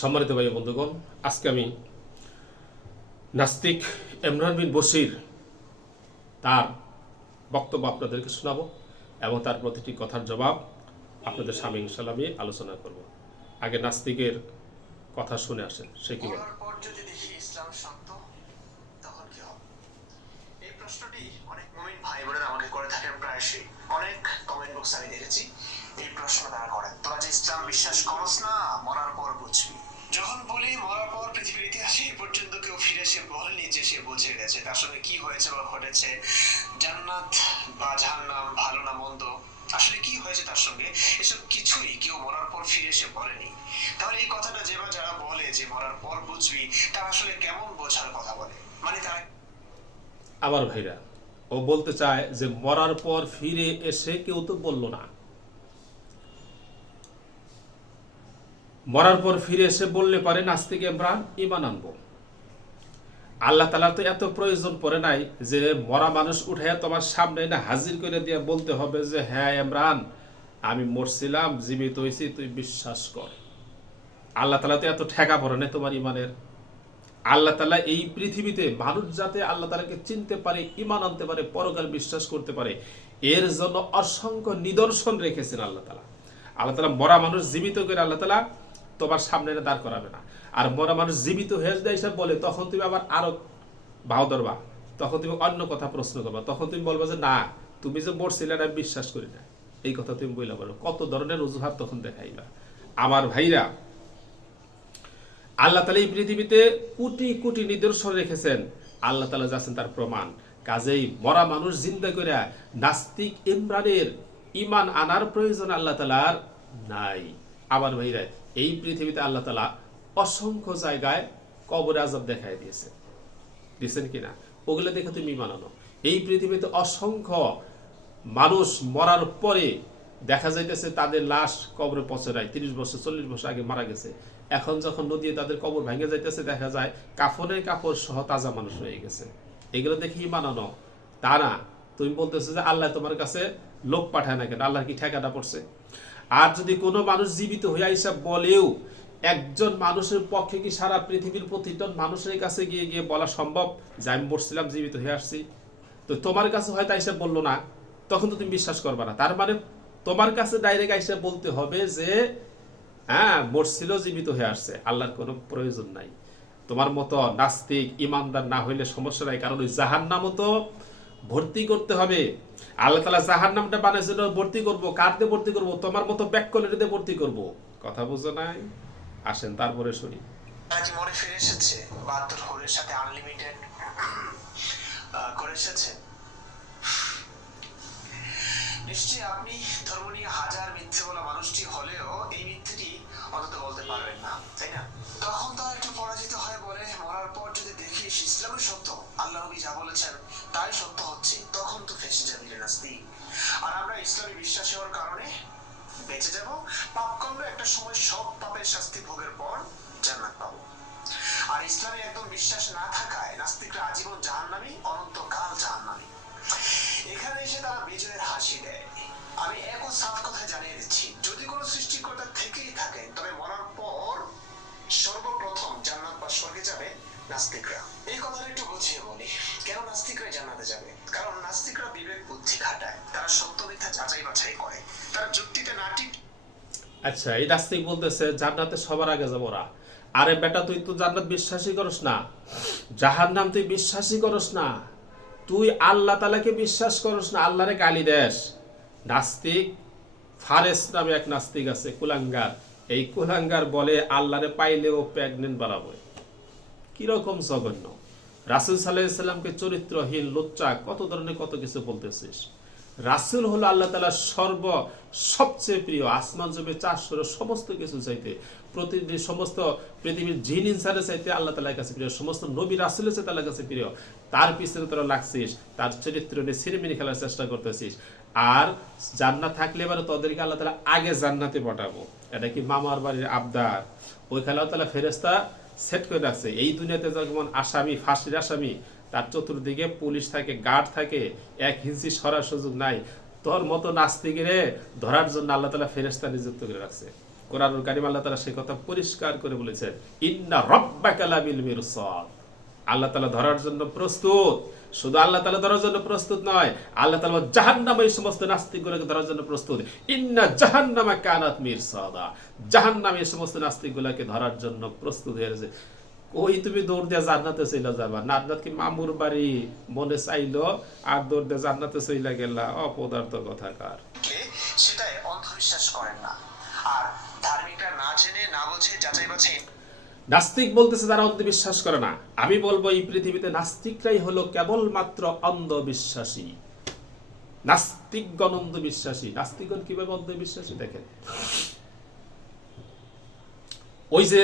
সম্মানিত ভাই বন্ধুগণ, আজকে আমি নাস্তিক ইমরান বিন বশির তার বক্তব্য আপনাদেরকে শোনাবো এবং তার প্রতিটি কথার জবাব আপনাদের সামনে ইনশাআল্লাহ আমি আলোচনা করব। আগে নাস্তিকের কথা শুনে আসেন, সে কি বলে। যদি দেখি ইসলাম সত্য, তখন কি হবে? এই প্রশ্নটি অনেক মুমিন ভাই বোনেরা আমাকে করে থাকেন প্রায়শই। অনেক কমেন্ট বক্স আমি দেখেছি এই প্রশ্ন তারা করেন, তোরা যে ইসলাম বিশ্বাস করস না, মরার পর বুঝবি। যখন বলি মরার পর পৃথিবীর ইতিহাসে এই পর্যন্ত কেউ ফিরে এসে বলেনি যে সে বুঝে গেছে তার সঙ্গে কি হয়েছে বা ঘটেছে, জান্নাত বা জাহান্নাম, ভালো না মন্দ, আসলে কি হয়েছে তার সঙ্গে, এসব কিছুই কেউ মরার পর ফিরে এসে বলেনি। তাহলে এই কথাটা যারা বলে যে মরার পর বুঝবি, তারা আসলে কেমন বোঝার কথা বলে? মানে তারা আবার ভাইরা, ও বলতে চায় যে মরার পর ফিরে এসে কেউ তো বলল না। মরার পর ফিরে এসে বললে পারে নাস্তিক ইমরান ঈমান আনবো। আল্লাহ তাআলা তো এত প্রয়োজন পড়ে নাই যে মরা মানুষ উঠাইয়া তোমার সামনে না হাজির করে দিয়ে বলতে হবে যে হ্যাঁ ইমরান, আমি মরছিলাম, জীবিত হয়েছি, তুই বিশ্বাস কর। আল্লাহ তাআলা তো এত ঠেকা পড়ে না তোমার ইমানের। আল্লাহ তাআলা এই পৃথিবীতে মানুষ যাতে আল্লাহ তাআলাকে চিনতে পারে, ঈমান আনতে পারে, পরকাল বিশ্বাস করতে পারে, এর জন্য অসংখ্য নিদর্শন রেখেছেন আল্লাহ তাআলা। আল্লাহ তাআলা মরা মানুষ জীবিত করে আল্লাহ তাআলা তোমার সামনে দাঁড় করাবে না। আর মরা মানুষ জীবিত হয়ে যায় এসব বলে, তখন তুমি আবার আরো ভাও ধরবা, তখন তুমি অন্য কথা প্রশ্ন করবা, তখন তুমি বলবা যে না, তুমি যে মরছিলে না, বিশ্বাস করি না, এই কথা তুমি বইলা পারো। কত ধরনের অজুহাত তখন দেখাইবা। আমার ভাইরা, আল্লাহ তাআলা এই পৃথিবীতে কোটি কোটি নিদর্শন রেখেছেন, আল্লাহ তাআলা যাচ্ছেন তার প্রমাণ। কাজেই মরা মানুষ জিন্দা করে নাস্তিক ইমরানের ঈমান আনার প্রয়োজন আল্লাহ তাআলার নাই। আবার ভাইরা, এই পৃথিবীতে আল্লাহ তাআলা অসংখ্য জায়গায় কবরে আযাব দেখাই দিয়েছেন কিনা, ওগুলো দেখে তুমি ঈমান আনো। এই পৃথিবীতে অসংখ্য মানুষ মরার পরে দেখা যাইতেছে তাদের লাশ কবরে পচে নাই, 30 বছর 40 বছর আগে মারা গেছে। এখন যখন নদী তাদের কবর ভেঙে যাইতেছে, দেখা যায় কাফনের কাপড় সহ তাজা মানুষ হয়ে গেছে। এগুলো দেখে ঈমান আনো। তা না তুমি বলতেছো যে আল্লাহ তোমার কাছে লোক পাঠায় না কেন, আল্লাহর কি ঠেকাটা পড়ছে? আর যদি কোনো মানুষ জীবিত হইয়া হিসাব বলেও, একজন মানুষের পক্ষে কি সারা পৃথিবীর প্রতিজন মানুষের কাছে গিয়ে গিয়ে বলা সম্ভব যে আমি মরছিলাম, জীবিত হয়ে আসছি? তো তোমার কাছে হয়তো হিসাব বললো না, তখন তো তুমি বিশ্বাস করবে না। তার মানে তোমার কাছে ডাইরেক্ট আইসা বলতে হবে যে হ্যাঁ মরছিল, জীবিত হয়ে আসছে, আল্লাহর কোনো প্রয়োজন নাই। তোমার মতো নাস্তিক ইমানদার না হইলে সমস্যা নাই, কারণ ওই জাহান্নামও তো ভর্তি করতে হবে। আল্লাহ তাআলা জাহান্নামটা বানাইছিল ভর্তি করব, কার দিয়ে ভর্তি করব? তোমার মতো ব্যাককলের দিয়ে ভর্তি করব। কথা বুঝো নাই? আসেন তারপরে শুনি। কি মরে ফিরে এসেছে, 72 হোলের সাথে আনলিমিটেড করে এসেছে। নিশ্চয়ই আপনি ধর্ম নিয়ে হাজার মিথ্যে বলা মানুষটি হলেও এই মিথ্যেটি অন্তত বলতে পারবেন না, তাই না? তখন তো একটু পরাজিত হয়ে বলে মরার পর যদি দেখিস ইসলামই সত্য, আল্লাহ নবী যা বলেছেন তাই সত্য হচ্ছে, তখন তো ফেঁসে যাবি রে নাস্তিক। আর আমরা ইসলামী বিশ্বাসী হওয়ার কারণে বেঁচে যাব, পাপ করলে একটা সময় সব পাপের শাস্তি ভোগের পর জান্নাত পাবো। আর ইসলামে একদম বিশ্বাস না থাকায় নাস্তিকরা আজীবন জাহান্নামী, অনন্তকাল জাহান্নামী। এখানে এসে তারা বিজয়ের হাসি দেয়। আমি এক ও সাফ কথায় জানিয়ে দিচ্ছি, যদি কোনো সৃষ্টিকর্তা থেকেই থাকে, তবে মরার পর সর্বপ্রথম জান্নাত বা স্বর্গে যাবে নাস্তিকরা। এই কথাটা একটু বুঝিয়ে বলি, কেন নাস্তিকরা জান্নাতে যাবে? কারণ নাস্তিকরা বিবেক বুদ্ধি খাটায়, তারা সত্য মিথ্যা যাচাই বাছাই করে, তারা যুক্তিতে না ঠিক। আচ্ছা, এই নাস্তিক বলতেছে জান্নাতে সবার আগে যাবো ওরা। আরে বেটা, তুই তো জান্নাত বিশ্বাসই করস না, জাহান্নাম তুই বিশ্বাসই করস না, তুই আল্লাহ তাআলাকে বিশ্বাস করস না, আল্লাহরে গালি দেস। নাস্তিক ফারেস নামে এক নাস্তিক আছে, কুলাঙ্গার। এই কুলাঙ্গার বলে আল্লাহরে পাইলেও প্রেগনেন্ট বানাবো। কিরকম জঘন্য! রাসূল সাল্লাল্লাহু আলাইহি সাল্লামকে চরিত্রহীন, লুচ্চা, কত ধরনের কত কিছু বলতেছিস। রাসূল হলো আল্লাহ তাআলার সবচেয়ে প্রিয়, আসমান জমিন চারশোর সমস্ত কিছু চাইতে, প্রতিদিন সমস্ত পৃথিবীর জিন ইনসানের চাইতে আল্লাহ তাআলার কাছে প্রিয়, সমস্ত নবী রাসূলের চাইতে আল্লাহর কাছে প্রিয়। তার পিছনে তোরা লাগছিস, তার চরিত্র নিয়ে সিনেমিনি খেলার চেষ্টা করতেছিস। আর জান্নাত থাকলে এবার তোদেরকে আল্লাহ তাআলা আগে জান্নাতে পাঠাবো। এটা কি মামার বাড়ির আবদার? ওইখানে আল্লাহ তাআলা ফেরেশতা সেট করে রাখছে। এই দুনিয়াতে যেমন আসামি, ফাঁসির আসামি, তার চতুর্দিকে পুলিশ থাকে, গার্ড থাকে, 1 ইঞ্চি সরার সুযোগ নাই। তোর মতো নাস্তিকেরে ধরার জন্য আল্লাহ তাআলা ফেরেশতা নিযুক্ত করে রাখছে। কোরআনুল কারীম আল্লাহ তাআলা সেই কথা পরিষ্কার করে বলেছেন, ইন্না রাব্বাকা লাবিল মিরসাদ। আল্লাহ তাআলা ধরার জন্য প্রস্তুত। শুধু আল্লাহ তাআলা ধরার জন্য প্রস্তুত নয়, আল্লাহ তাআলা জাহান্নামে এই সমস্ত নাস্তিকগুলোকে ধরার জন্য প্রস্তুত। ইন্না জাহান্নামা কানাত মিরসাদা। জাহান্নামে এই সমস্ত নাস্তিকগুলোকে ধরার জন্য প্রস্তুত হয়ে গেছে। ওই তুমি দৌড় দিয়ে জান্নাতে চলে যাবা, জান্নাত কি মামুর বাড়ি মনে চাইলো আর দৌড় দিয়ে জান্নাতে চলে গেলা? অপদার্থ কথাকার। সেটাই অন্ধবিশ্বাস করেন না, আর ধার্মিকরা না জেনে না বুঝে যাচাই বাছাই। নাস্তিক বলতেছে তারা অন্ধবিশ্বাস করে না। আমি বলবো এই পৃথিবীতে নাস্তিকরাই হলো কেবলমাত্র অন্ধবিশ্বাসী। নাস্তিকগণ অন্ধবিশ্বাসী। নাস্তিকগণ কিভাবে অন্ধবিশ্বাসী দেখেন, ওই যে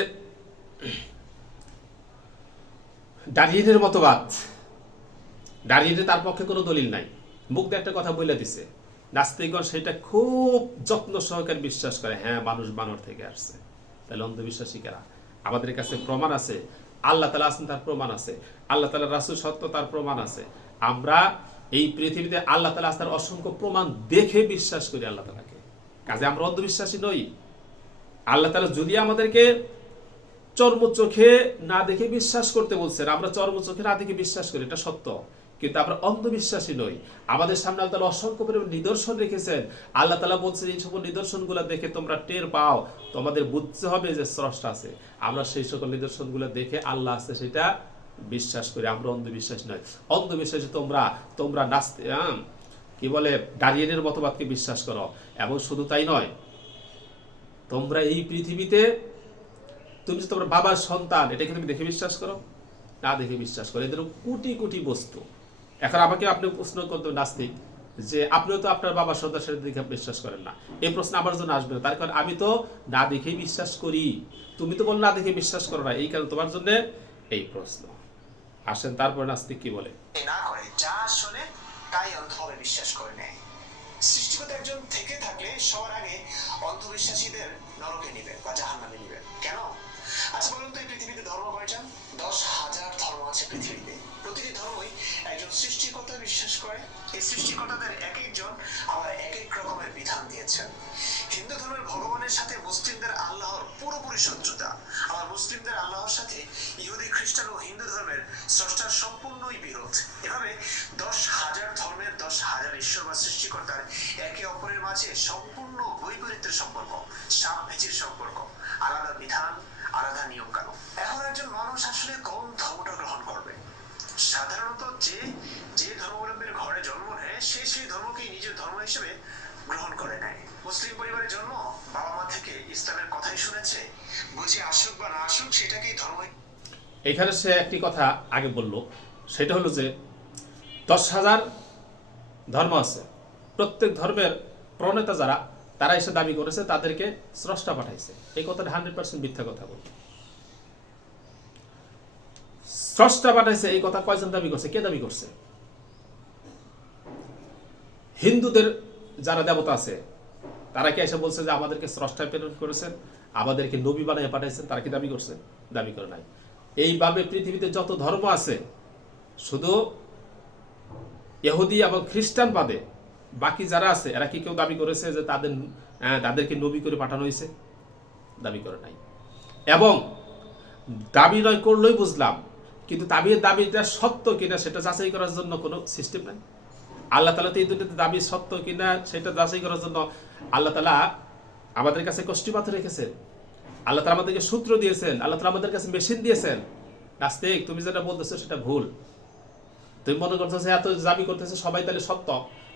ডারউইনের মতবাদ, ডারউইনের তার পক্ষে কোনো দলিল নাই, মুখ দিয়ে একটা কথা বলে দিছে, নাস্তিকগণ সেটা খুব যত্ন সহকারে বিশ্বাস করে, হ্যাঁ মানুষ বানর থেকে আসছে। তাহলে অন্ধবিশ্বাসী কারা? আমাদের কাছে প্রমাণ আছে, আল্লাহ তাআলা আছেন তার প্রমাণ আছে, আল্লাহ তাআলা রাসূল সত্য তার প্রমাণ আছে। আমরা এই পৃথিবীতে আল্লাহ তাআলা আসার অসংখ্য প্রমাণ দেখে বিশ্বাস করি আল্লাহ তাআলাকে। কাজে আমরা অন্ধবিশ্বাসী নই। আল্লাহ তাআলা যদি আমাদেরকে চর্ম চোখে না দেখে বিশ্বাস করতে বলছেন, আমরা চর্ম চোখে না দেখে বিশ্বাস করি, এটা সত্য, কিন্তু আমরা অন্ধবিশ্বাসী নই। আমাদের সামনে আল্লাহ তাআলা অসংখ্য পরিমাণ নিদর্শন রেখেছেন। আল্লাহ তাআলা বলছেন এই সকল নিদর্শনগুলো দেখে তোমরা টের পাও, তোমাদের বুঝতে হবে যে স্রষ্টা আছে। আমরা সেই সকল নিদর্শনগুলো দেখে আল্লাহ আছে সেটা বিশ্বাস করি, আমরা অন্ধবিশ্বাসী নয়। অন্ধবিশ্বাসী তোমরা নাস্তে কি বলে ডারউইনের মতবাদকে বিশ্বাস করো। এবং শুধু তাই নয়, তোমরা এই পৃথিবীতে তুমি যে তোমার বাবার সন্তান, এটাকে তুমি দেখে বিশ্বাস করো না দেখে বিশ্বাস করো। এদের কোটি কোটি বস্তু। এখন আমাকে আপনি প্রশ্ন করতে নাস্তিক যে আপনিও তো আপনার বাবার সন্তান, সেটা দেখে বিশ্বাস করেন না, এই প্রশ্ন আমার জন্য আসবে না। তার কারণ আমি তো না দেখেই বিশ্বাস করি, তুমি তো বল না দেখে বিশ্বাস করো না, এই কারণে তোমার জন্য এই প্রশ্ন। আসেন তারপর নাস্তিক কি বলে, না করে যা শোনে তাই অন্ধভাবে বিশ্বাস করে নেয়। সৃষ্টিকর্তা একজন থেকে থাকলে সবার আগে অন্ধবিশ্বাসীদের নরকে নিবেন বা জাহান্নামে নিবেন। কেন? আচ্ছা বলুন তো, এই পৃথিবীতে ধর্ম কয়টা? 10,000 ধর্ম আছে পৃথিবীতে। প্রতিটি ধর্মই একজন সৃষ্টিকর্তা বিশ্বাস করে। এই সৃষ্টিকর্তাদের এক একজন আবার এক এক রকমের বিধান দিয়েছেন। হিন্দু ধর্মের ভগবানের সাথে মুসলিমদের আল্লাহর পুরোপুরি শত্রুতা, আবার মুসলিমদের আল্লাহর সাথে ইহুদি খ্রিস্টান ও হিন্দু ধর্মের স্রষ্টার সম্পূর্ণই বিরোধ। এভাবে 10,000 ধর্মের 10,000 ঈশ্বর বা সৃষ্টিকর্তার একে অপরের মাঝে সম্পূর্ণ বৈপরীত্যের সম্পর্ক, সাপ ভেজির সম্পর্ক, আলাদা বিধান, আলাদা নিয়ম কানুন। এখন একজন মানুষ আসলে কোন ধর্মটা গ্রহণ করবে? সাধারণত যে ধর্মাবলম্বীর ঘরে জন্ম নেয় সে সেই ধর্মকেই নিজের ধর্ম হিসেবে গ্রহণ করে নেয়। মুসলিম পরিবারে জন্ম, বাবা মা থেকে ইসলামের কথাই শুনেছে, বুঝে আসুক বা না আসুক সেটাকেই ধর্ম। এখানে সে একটি কথা আগে বলল, সেটা হলো যে 10,000 ধর্ম আছে, প্রত্যেক ধর্মের প্রণেতা যারা, তারা এসে দাবি করেছে তাদেরকে স্রষ্টা পাঠাইছে। এই কথাটা 100% মিথ্যা কথা বলবে। স্রষ্টা পাঠাইছে এই কথা কয়জন দাবি করছে? কে দাবি করছে? হিন্দুদের যারা দেবতা আছে তারা কি এসে বলছে যে আমাদেরকে স্রষ্টা প্রেরণ করেছেন, আমাদেরকে নবী বানিয়ে পাঠাইছেন? তারা কি দাবি করছে? দাবি করে নাই। এইভাবে পৃথিবীতে যত ধর্ম আছে, শুধু ইহুদি এবং খ্রিস্টান বাদে বাকি যারা আছে, এরা কি কেউ দাবি করেছে যে তাদেরকে নবী করে পাঠানো হয়েছে? দাবি করে নাই। এবং দাবি নয় করলেই বুঝলাম, কিন্তু দাবিটা সত্য কিনা সেটা যাচাই করার জন্য কোনো সিস্টেম নাই। আল্লাহ তাআলা তো এই দুটোতে দাবি সত্য কিনা সেটা যাচাই করার জন্য আল্লাহ তাআলা আমাদের কাছে কষ্টি পাথর রেখেছেন, আল্লাহ তাআলা আমাদেরকে সূত্র দিয়েছেন, আল্লাহ তাআলা আমাদের কাছে মেশিন দিয়েছেন। নাস্তিক, তুমি যেটা বলতেছো সেটা ভুল। তুমি মনে করতেছো এত দাবি করতেছে সবাই তাহলে সত্য,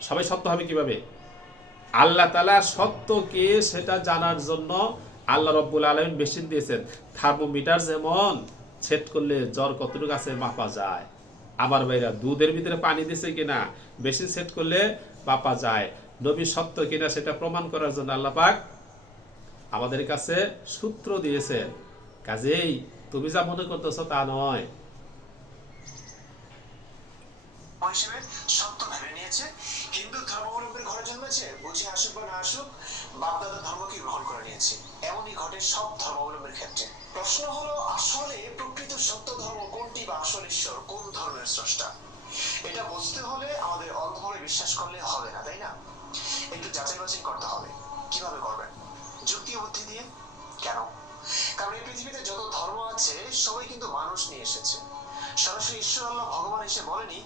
সবাই সত্য হবে কিভাবে? আল্লাহ তাআলা সত্যকে সেটা জানার জন্য আল্লাহ রাব্বুল আলামিন মেশিন দিয়েছেন। থার্মোমিটার যেমন সেট করলে জ্বর কতটুকু আছে মাপা যায়, আবার ভাইরা দুধের ভিতরে পানি দিছে কিনা মেশিন সেট করলে মাপা যায়। নবী সত্য কিনা সেটা প্রমাণ করার জন্য আল্লাহ পাক আমাদের কাছে সূত্র দিয়েছেন। কাজেই তুমি যা মনে করতেছো তা নয়। হিসেবে সত্য ভেবে নিয়েছে। হিন্দু ধর্মাবলম্বীর ঘরে জন্মেছে, বুঝে আসুক বা না আসুক বাপদাদা ধর্মকে গ্রহণ করে নিয়েছে। এমনই ঘটে সব ধর্মাবলম্বীর ক্ষেত্রে। প্রশ্ন হলো, আসলে প্রকৃত সত্য ধর্ম কোনটি বা আসল ঈশ্বর কোন ধর্মের স্রষ্টা? এটা বুঝতে হলে আমাদের অন্ধভাবে বিশ্বাস করলে হবে না, তাই না? একটু যাচাই বাছাই করতে হবে। কিভাবে করবেন? যুক্তি ও বুদ্ধি দিয়ে। কেন? কারণ এই পৃথিবীতে যত ধর্ম আছে সবাই কিন্তু মানুষ নিয়ে এসেছে। সরাসরি ঈশ্বর আল্লাহ ভগবান এসে বলেনি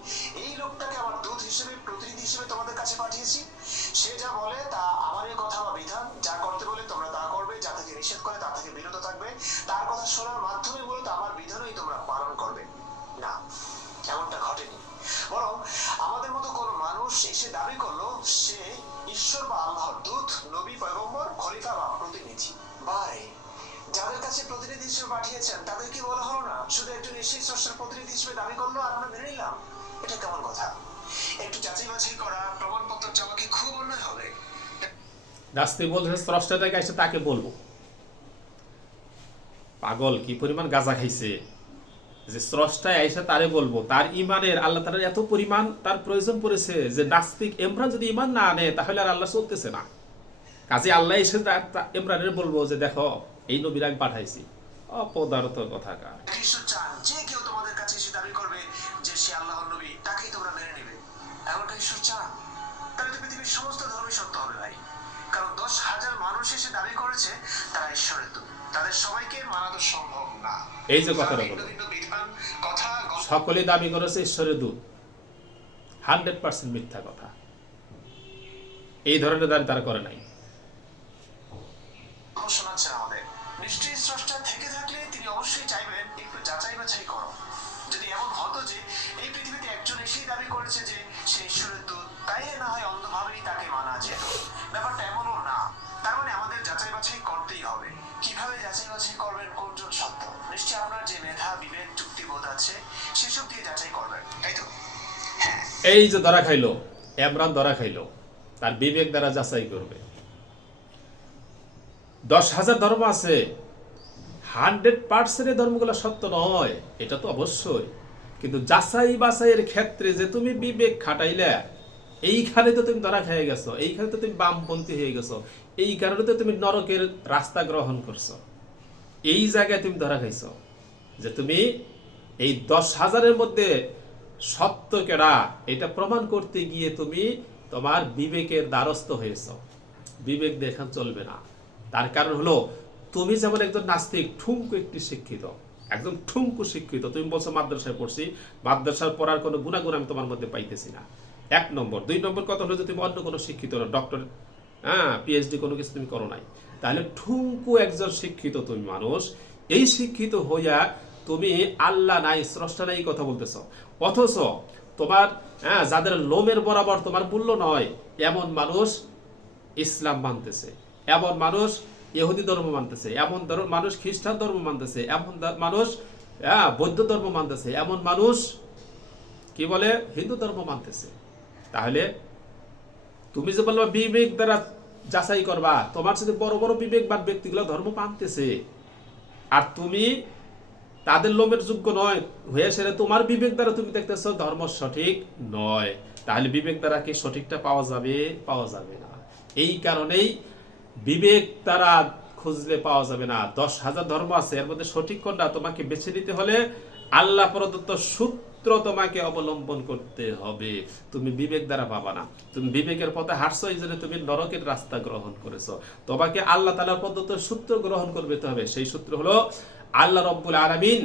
এই লোকটাকে আমার দূত হিসেবে, প্রতিনিধি হিসেবে তোমাদের কাছে পাঠিয়েছি, সে যা বলে তা আমারই কথা বা বিধান, যা করতে বলে তোমরা তা করবে, যা থেকে নিষেধ করে তা থেকে বিরত থাকবে, তার কথা শোনার মাধ্যমে মূলত আমার বিধানই তোমরা পালন করবে। না, এমনটা ঘটেনি। বরং আমাদের মতো কোন মানুষ এসে দাবি করলো সে ঈশ্বর বা আল্লাহর দূত, নবী, পয়গম্বর, খলিফা বা প্রতিনিধি। বারে যাদের কাছে প্রতিনিধি হিসেবে পাঠিয়েছেন তাদেরকে বলা হলো না শুধু একজন এসেই স্রষ্টার প্রতিনিধি হিসেবে দাবি করলো আর আমরা মেনে নিলাম? এটা কেমন কথা? একটু যাচাই বাছাই করা, প্রমাণপত্র চাওয়া কি খুব অন্যায় হবে? নাস্তিক বলছে স্রষ্টাটাকে এসে তাকে বলবো। পাগল কি পরিমাণ গাঁজা খাইছে যে স্রষ্টায় আইসা তারে বলবো। তার ইমানের আল্লাহ তাআলার এত পরিমাণ তার প্রয়োজন পড়েছে যে নাস্তিক ইমরান যদি ইমান না আনে তাহলে আর আল্লাহ চলতেছে না। কাজে আল্লাহ এসে ইমরানের বলবো যে দেখো এই নবীর আমি পাঠাইছি। অপদার্থ কথাকার। ঈশ্বর চান যে কেউ তোমাদের কাছে এসে দাবি করবে যে সে আল্লাহর নবী, তাকেই তোমরা মেনে নেবে। এমনটা ঈশ্বর চান? তাহলে তো পৃথিবীর সমস্ত ধর্মই সত্য হবে ভাই। কারণ 10,000 মানুষ এসে দাবি করেছে তারা ঈশ্বরের দূত, তাদের সবাইকে মানা তো সম্ভব না। এই যে কথাটা বলো, সকলেই দাবি করেছে ঈশ্বরের দূত, 100% মিথ্যা কথা। এই ধরনের দাবি তারা করে নাই। শোনাচ্ছে আমাদের নিশ্চয়ই স্রষ্টা থেকে থাকলে তিনি অবশ্যই চাইবেন একটু যাচাই বাছাই করো। যদি এমন হতো যে এই পৃথিবীতে একজন এসেই দাবি করেছে যে সে ঈশ্বরের দূত, তাইলে না হয় অন্ধভাবেই তাকে মানা যেত। ব্যাপারটা এমনও না। তার মানে আমাদের যাচাই বাছাই করতেই হবে। কিভাবে যাচাই বাছাই করবেন কোনজন সত্য? নিশ্চয়ই আপনার যে মেধা, বিবেক, যুক্তিবোধ আছে সেসব দিয়ে যাচাই করবেন, তাই তো? হ্যাঁ, এই যে ধরা খাইলো, ইমরান ধরা খাইলো, তার বিবেক দ্বারা যাচাই করবে। 10,000 ধর্ম আছে, 100% ধর্মগুলো সত্য নয়, এটা তো অবশ্যই। কিন্তু যাচাই বাছাইয়ের ক্ষেত্রে যে তুমি বিবেক খাটাইলে, এইখানে তো তুমি ধরা খেয়ে গেছো, এইখানে তো তুমি বামপন্থী হয়ে গেছো, এই কারণে তো তুমি নরকের রাস্তা গ্রহণ করছো। এই জায়গায় তুমি ধরা খাইছো যে তুমি এই 10,000-এর মধ্যে সত্য কেডা এটা প্রমাণ করতে গিয়ে তুমি তোমার বিবেকের দ্বারস্থ হয়েছ। বিবেক দেখান চলবে না। তার কারণ হলো তুমি যেমন একজন নাস্তিক, ঠুমকু একটি শিক্ষিত, একদম ঠুমকু শিক্ষিত। তুমি বলছো মাদ্রাসায় পড়ছি, মাদ্রাসার পড়ার কোনো গুণাগুণ আমি তোমার মধ্যে পাইতেছি না, 1 নম্বর। 2 নম্বর কথা হলো যে তুমি অন্য কোনো শিক্ষিত, ডক্টর, পিএইচডি কোনো কিছু তুমি করো নাই। তাহলে ঠুমকু একজন শিক্ষিত তুমি মানুষ, এই শিক্ষিত হইয়া তুমি আল্লাহ নাই, স্রষ্টা নাই কথা বলতেছ। অথচ তোমার যাদের লোমের বরাবর তোমার মূল্য নয় এমন মানুষ ইসলাম মানতেছে, এমন মানুষ ইহুদি ধর্ম মানতেছে, এমন মানুষ খ্রিস্টান ধর্ম মানতেছে, এমন মানুষ বৌদ্ধ ধর্ম মানতেছে, এমন মানুষ কি বলে হিন্দু ধর্ম মানতেছে। তাহলে তুমি যে বলবা বিবেক দ্বারা যাচাই করবা, তোমার সাথে বড় বড় বিবেকবান ব্যক্তিগুলো ধর্ম মানতেছে, আর তুমি তাদের লোমের যোগ্য নয় হয়ে সেরে তোমার বিবেক দ্বারা তুমি দেখতেছো ধর্ম সঠিক নয়। তাহলে বিবেক দ্বারা কি সঠিকটা পাওয়া যাবে? পাওয়া যাবে না। এই কারণেই বিবেক দ্বারা খুঁজলে পাওয়া যাবে না। 10,000 ধর্ম আছে, এর মধ্যে সঠিক কোনটা তোমাকে বেছে নিতে হলে আল্লাহ প্রদত্ত সূত্র তোমাকে অবলম্বন করতে হবে। তুমি বিবেক দ্বারা পাবা না। তুমি বিবেকের পথে হাঁটছো, এই জন্য তুমি নরকের রাস্তা গ্রহণ করেছো। তোমাকে আল্লাহ তাআলার প্রদত্ত সূত্র গ্রহণ করতে হবে। সেই সূত্র হলো আল্লাহ রব্বুল আলামিন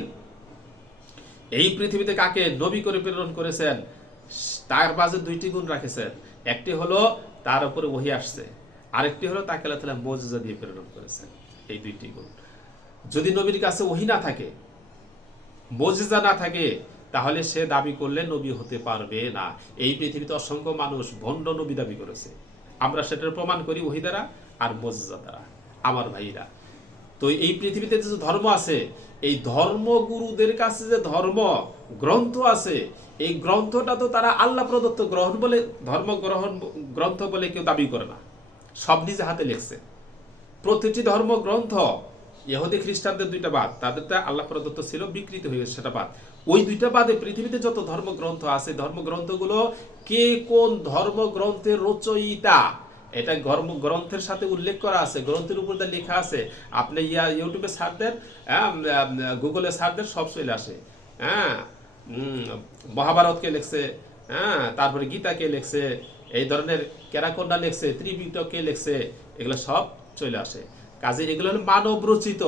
এই পৃথিবীতে কাকে নবী করে প্রেরণ করেছেন, তার মাঝে 2টি গুণ রাখেছেন। একটি হলো তার উপরে ওহী আসছে, আরেকটি হলো তাকে আল্লাহ তাআলা মুজিজা দিয়ে প্রেরণ করেছেন। এই 2টি গুণ। যদি নবীর কাছে ওহী না থাকে, মুজিজা না থাকে, তাহলে সে দাবি করলে নবী হতে পারবে না। এই পৃথিবীতে অসংখ্য মানুষ ভণ্ড নবী দাবি করেছে, আমরা সেটার প্রমাণ করি ওহী দ্বারা আর মুজিজা দ্বারা। আমার ভাইরা, তো এই পৃথিবীতে যে ধর্ম আছে, এই ধর্মগুরুদের কাছে যে ধর্ম গ্রন্থ আছে, এই গ্রন্থটা তো তারা আল্লাহ প্রদত্ত ধর্ম গ্রন্থ বলে কেউ দাবি করে না, সব নিজে হাতে লিখছে। প্রতিটি ধর্ম গ্রন্থ, ইহুদি খ্রিস্টানদের 2টা বাদ, তাদেরটা আল্লাহ প্রদত্ত ছিল, বিকৃত হয়ে গেছে, সেটা বাদ। ওই 2টা বাদে পৃথিবীতে যত ধর্মগ্রন্থ আছে, ধর্মগ্রন্থগুলো কে কোন ধর্মগ্রন্থের রচয়িতা এটা গ্রন্থের সাথে উল্লেখ করা আছে, গ্রন্থের উপর লেখা আছে। আপনি ইউটিউবে সার্চ দেন, গুগলে সার্চ দেন, সব চলে আসে। মহাভারতকে লিখছে, তারপরে গীতাকে লিখছে, এই ধরনের কেরাকন্ডা লিখছে, ত্রিপিটককে লিখছে, এগুলো সব চলে আসে। কাজে এগুলো হলো মানব রচিত,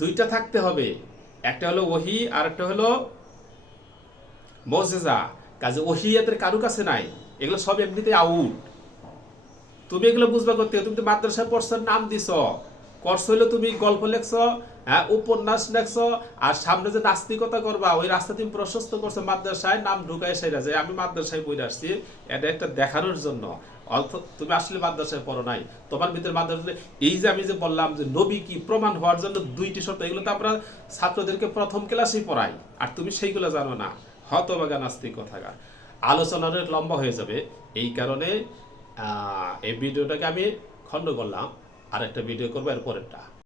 দুইটা থাকতে হবে, একটা হলো ওহী আর একটা হলো মুজিজা। কাজে ওহী এদের কারো কাছে নাই, এগুলো সব এমনিতে আউট। তুমি এগুলো বুঝবা করতে, তুমি তো মাদ্রাসায় পড়ছো, নাম দিছ, করছো হইলো তুমি গল্প লেখছো, হ্যাঁ উপন্যাস লেখছো, আর সামনে যে নাস্তিকতা করবা ওই রাস্তা তুমি প্রশস্ত করছো, মাদ্রাসায় নাম ঢুকায় সেরা যায় আমি মাদ্রাসায় বই আসছি, এটা একটা দেখানোর জন্য। অর্থ তুমি আসলে মাদ্রাসায় পড়ো নাই, তোমার ভিতরে মাদ্রাসা। এই যে আমি যে বললাম যে নবী কি প্রমাণ হওয়ার জন্য দুইটি শর্ত, এগুলো তো আমরা ছাত্রদেরকে প্রথম ক্লাসেই পড়াই, আর তুমি সেইগুলো জানো না, হতভাগা নাস্তিক কথাকার। আলোচনা অনেক লম্বা হয়ে যাবে, এই কারণে এই ভিডিওটাকে আমি খণ্ড করলাম, আর একটা ভিডিও করবো এর পরেরটা।